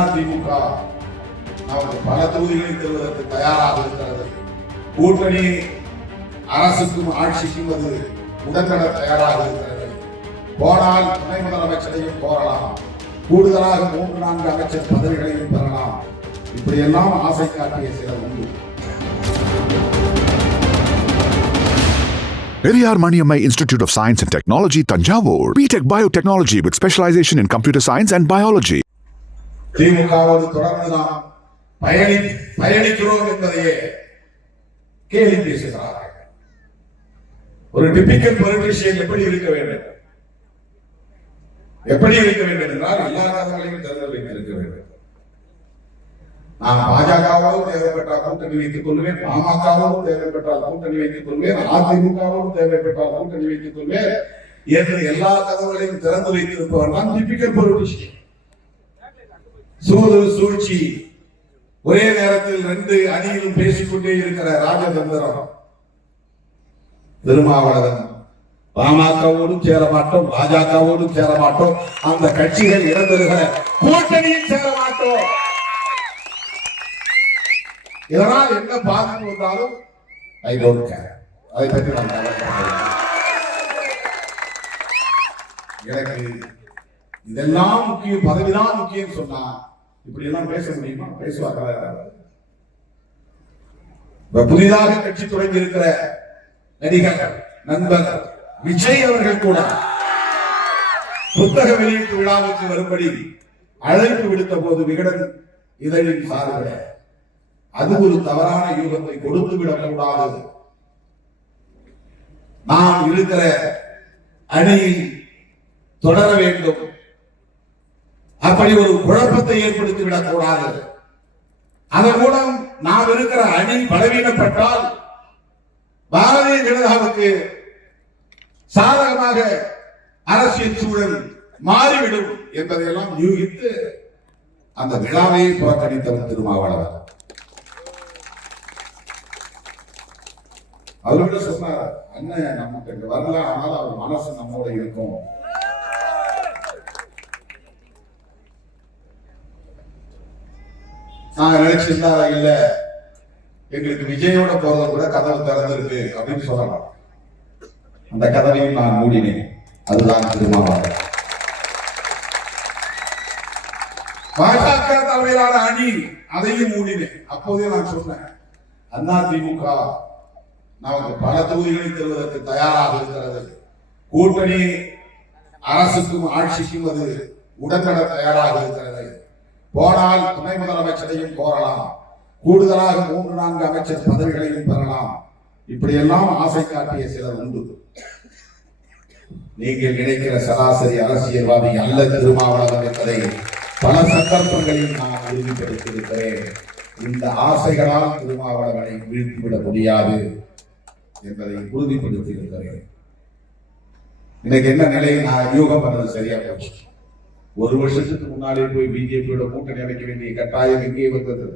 அதிமுக நமக்கு பல தொகுதிகளை தருவதற்கு தயாராக இருக்கிறது. கூட்டணி அரசுக்கும் ஆட்சிக்கும் அது உடன்பட தயாராக இருக்கிறது. போனால் துணை முதலமைச்சரையும் கோரலாம், கூடுதலாக 3-4 அமைச்சர் பதவிகளையும் பெறலாம். இப்படியெல்லாம் ஆசை காட்டிய சிலர் உண்டு. Periyar Maniammai Institute of Science and Technology, Tanjavur. B.Tech Biotechnology with specialization in computer science and biology. திமுகவோடு தொடர்ந்து நாம் பயணிக்கிறோம் என்பதையே கேலி பேசுகிறார்கள். ஒரு டிபிக்கல் பொலிட்டிஷியன் எப்படி இருக்க வேண்டும் என்றால் எல்லா கதவுகளையும் திறந்து வைத்திருக்க வேண்டும். நான் பாஜகவோடு தேவைப்பட்டால் கூட்டணி வைத்துக் கொள்வேன், பாமகவோடு தேவைப்பட்டால் கூட்டணி வைத்துக் கொள்வேன், அதிமுகவோடு தேவைப்பட்டால் கூட்டணி வைத்துக் கொள்வேன் என்று எல்லா கதவுகளையும் திறந்து வைத்திருப்பவர் தான் டிபிக்கல் பொலிட்டிஷியன். சூது சூழ்ச்சி ஒரே நேரத்தில் 2 அணியிலும் பேசிக்கொண்டே இருக்கிற ராஜதந்திரம். திருமாவளவன் பாமகவோடும் சேர மாட்டோம், பாஜகவோடும் சேர மாட்டோம், அந்த கட்சிகள் இறந்திருக்கிற கூட்டணியில் சேர மாட்டோம். இதனால் என்ன பாதிப்பு வந்தாலும் ஐ டோன்ட் கேர், அதை பற்றி நான் எனக்கு இதெல்லாம் முக்கியம், பதவிதான் முக்கியம் சொன்னா இப்படி எல்லாம் பேச முடியுமா? பேசுவாங்க. புதிதாக கட்சி தொடங்கி இருக்கிற நடிகர் நண்பர் விஜய் அவர்கள் கூட புத்தக வெளியீட்டு விழாவுக்கு வரும்படி அழைப்பு விடுத்த போது விகடன் இதழின் சார்பில் அது ஒரு தவறான யூகத்தை கொடுத்து விடக்கூடாது, நாம் இருக்கிற அணியில் தொடர வேண்டும், அப்படி ஒரு குழப்பத்தை ஏற்படுத்தி விடக்கூடாது, அதன் மூலம் நாம் இருக்கிற அணி பலவீனப்பட்டால் பாரதிய ஜனதாவுக்கு சாதகமாக அரசியல் சூழல் மாறிவிடும் என்பதையெல்லாம் யூகித்து அந்த விழாவை புறக்கணித்தவர் திருமாவளவன். அவர்கிட்ட சொன்னார், அண்ணன் நமக்கு வரல, ஆனால் அவர் மனசு நம்மோட இருக்கும். நாங்க நினைச்சிருந்தா இல்ல, எங்களுக்கு விஜயோட போறது கூட கதவு திறந்திருக்கு அப்படின்னு சொல்லலாம். அந்த கதவையும் நான் மூடினேன். அதுதான் திருமாவளவன். பாஜக தலைமையிலான அணி, அதையும் மூடினேன். அப்போதே நான் சொன்னேன், அதிமுக நமக்கு பல தொகுதிகளை தருவதற்கு தயாராக இருக்கிறது. கூட்டணி அரசுக்கும் ஆட்சிக்கும் அது உடன்பட தயாராக இருக்கிறது. போனால் துணை முதலமைச்சரையும் கோரலாம், கூடுதலாக 3-4 அமைச்சர் பதவிகளையும் பெறலாம். இப்படியெல்லாம் ஆசை காட்டிய சிலர் உண்டு. நீங்கள் நினைக்கிற சராசரி அரசியல்வாதி அல்ல திருமாவளவன் என்பதை பல சந்தர்ப்பங்களில் நான் உறுதிப்படுத்தியிருக்கிறேன். இந்த ஆசைகளால் திருமாவளவனை வீழ்த்திவிட முடியாது என்பதை உறுதிப்படுத்தியிருக்கிறேன். இன்னைக்கு என்ன நிலை? நான் யூகம் பண்ணது சரியா போச்சு. 1 வருஷத்துக்கு முன்னாலே போய் பிஜேபியோட கூட்டணி அமைக்க வேண்டிய கட்டாயம் எங்கே வந்தது?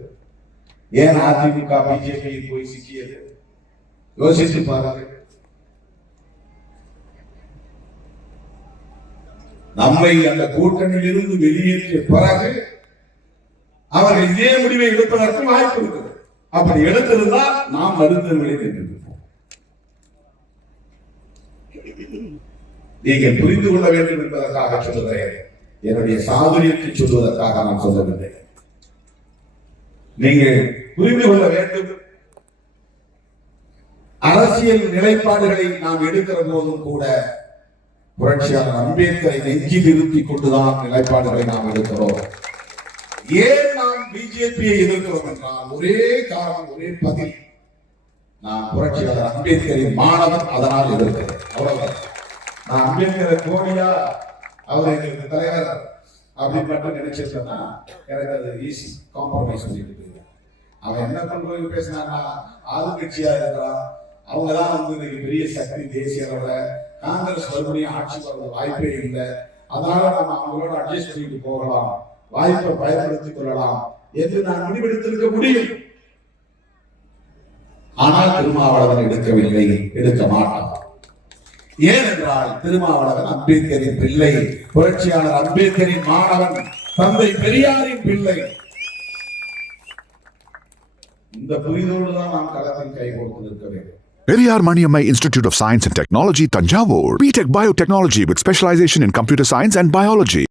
ஏன் அதிமுக பிஜேபியில் போய் சிக்கியது? யோசித்து பாருங்க. நம்மை அந்த கூட்டணியில் இருந்து வெளியேற்றிய பிறகு அவர்கள் இதே முடிவை எடுப்பதற்கு வாய்ப்பு இருக்குது. அப்படி எடுத்திருந்தால் நாம் மறுத்தவர்களை நின்றிருப்போம். நீங்கள் புரிந்து கொள்ள வேண்டும் என்பதற்காக சொல்லுகிறேன், என்னுடைய சாதுரியத்தை சொல்வதற்காக நான் சொல்லவில்லை. நீங்கள் புரிந்து கொள்ள வேண்டும். அரசியல் நிலைப்பாடுகளை நாம் எடுக்கிற போதும் கூட புரட்சியாளர் அம்பேத்கரை நெஞ்சில் இருத்திக் கொண்டுதான் நிலைப்பாடுகளை நாம் எடுக்கிறோம். ஏன் நாம் பிஜேபியை எதிர்க்கிறோம் என்றால் ஒரே காரணம், ஒரே பதில், நான் புரட்சியாளர் அம்பேத்கரின் மாணவன், அதனால் எதிர்க்கிறேன். அவ்வளவுதான். நான் அம்பேத்கரை கோடியா அவர் எங்களுக்கு தலைவர் அப்படின்னு மட்டும் நினைச்சிருந்தா எனக்கு அது ஈஸி, காம்ப்ரமைஸ் பண்ணிட்டு போயிருக்கேன். அவன் என்ன கொண்டு பேசினான்னா, ஆளுங்கட்சியா இருக்கிறான், அவங்கதான் இன்னைக்கு பெரிய சக்தி, தேசிய அளவில் காங்கிரஸ் மறுபடியும் ஆட்சி வர வாய்ப்பே இல்லை, அதனால நம்ம அவங்களோட அட்ஜஸ்ட் பண்ணிட்டு போகலாம், வாய்ப்பை பயன்படுத்திக் கொள்ளலாம் என்று நான் முடிவெடுத்திருக்க முடியும். ஆனால் திருமாவளவன் எடுக்கவில்லை, எடுக்க மாட்டான். ஏனென்றால் திருமாவளவன் அம்பேத்கரின் பிள்ளை, புரட்சியாளர் அம்பேத்கரின் மாணவன். தந்தை பெரியாரின் பிள்ளை. இந்த புரிதோடு தான் நாம் களத்தில் கைகோர்த்து நிற்க வேண்டும். Periyar Maniammai Institute of Science and Technology, Tanjavur. BTech Biotechnology with specialization in computer science and biology.